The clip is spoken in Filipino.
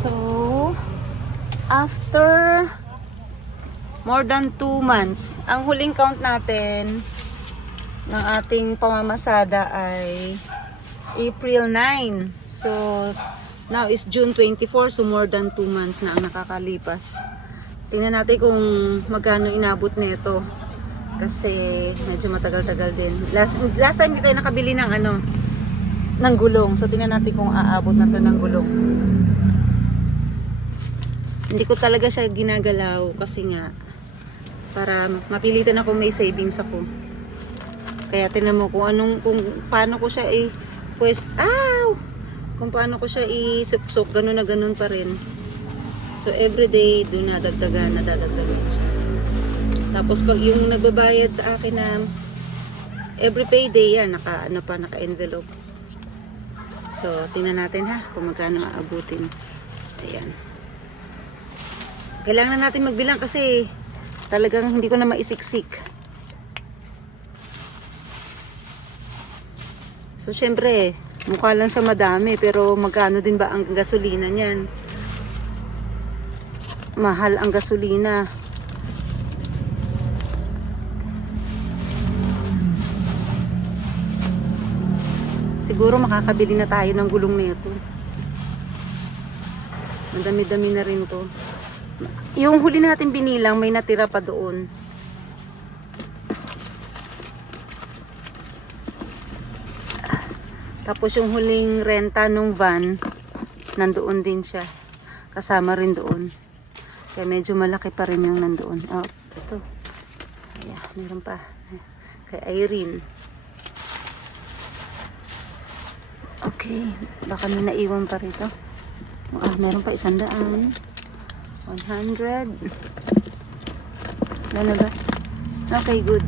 So, after more than 2 months, ang huling count natin ng ating pamamasada ay April 9. So, now is June 24. So, more than 2 months na ang nakakalipas. Tingnan natin kung magkano inabot nito. Kasi medyo matagal-tagal din. Last time tayo nakabili ng ng gulong. So, tingnan natin kung aabot na to ng gulong. Hindi ko talaga siya ginagalaw kasi nga para mapilitan ako, may savings ako. Kaya tingnan mo kung paano ko siya kung paano ko siya isuksok, ganun na ganun pa rin. So everyday doon nadagdagan siya. Tapos pag yung nagbabayad sa akin na every payday yan, naka-envelope. So tingnan natin kung magkano aabutin. Ayan. Kailangan natin magbilang kasi talagang hindi ko na maisiksik. So, syempre, mukha lang siya madami, pero magkano din ba ang gasolina niyan? Mahal ang gasolina. Siguro makakabili na tayo ng gulong nito. Madami-dami na rin to. Yung huli natin binilang, may natira pa doon. Tapos yung huling renta nung van, nandoon din siya. Kasama rin doon. Kaya medyo malaki pa rin yung nandoon. Oh, ito. Ayan, meron pa. Kay Irene. Okay, baka may naiwan pa rito. Meron pa 100. 100. Lalo ba? Okay, good.